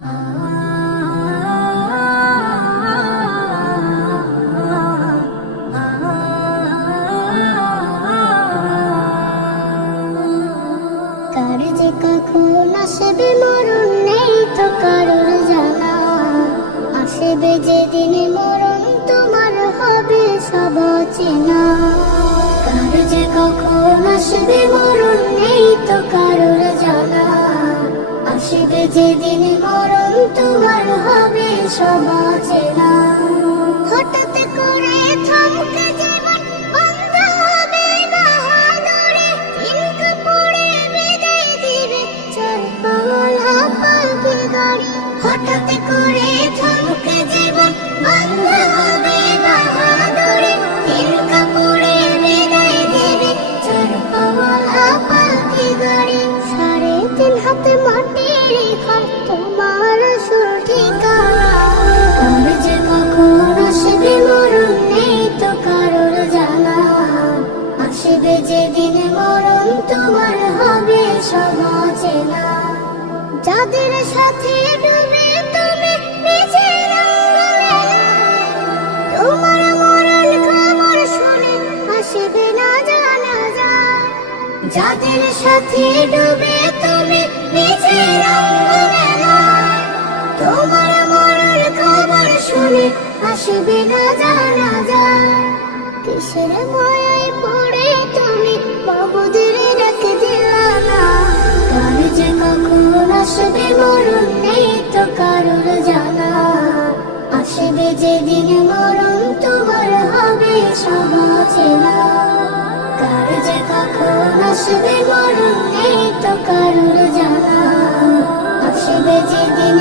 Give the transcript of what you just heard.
কার যে কখন আসবে মরণ নেই তো কারোর জানা, আসবে যেদিন মরণ তোমার হবে সব চেনা। কার যে কখন আসবে মরণ নেই তো কারোর জানা, আসবে যেদিন মরণ তোমার হবে সব চেনা। হঠাৎ করে থমকে জীবন বন্ধ হবে বাহাদুরে, তিন কাপড়ে বিদায় দিবে চার পাওয়ালা পালকি গাড়ি। হঠাৎ করে থমকে জীবন বন্ধ হবে বাহাদুরে, তিন কাপড়ে বিদায় দিবে চার পাওয়ালা পালকি গাড়ি। 3.5 হাত মাটির ঘর তোমার আসল ঠিকানা। কার যে কখন আসবে মরণ নেই তো কারোর জানা, আসবে যেদিন মরণ তোমার হবে সব চেনা। যাদের সাথে ডুবে তুমি ভিজে তোমার মরণ খবর শুনে আসবে না জানা যায়। যাদের সাথে ডুবে তুমি ভিজে তোমার মরণ খবর শুনে আসবে না জানা যায়। কিসের মায়ায় পড়ে তুমি বাবুদের রেখে দিলা না। কার যে কখন আসবে মরণ নেই তো কারোর জানা, আসবে যেদিন মরণ তোমার হবে সব চেনা। কার যে কখন আসবে মরণ নেই তো কারোর জানা, আসবে যেদিন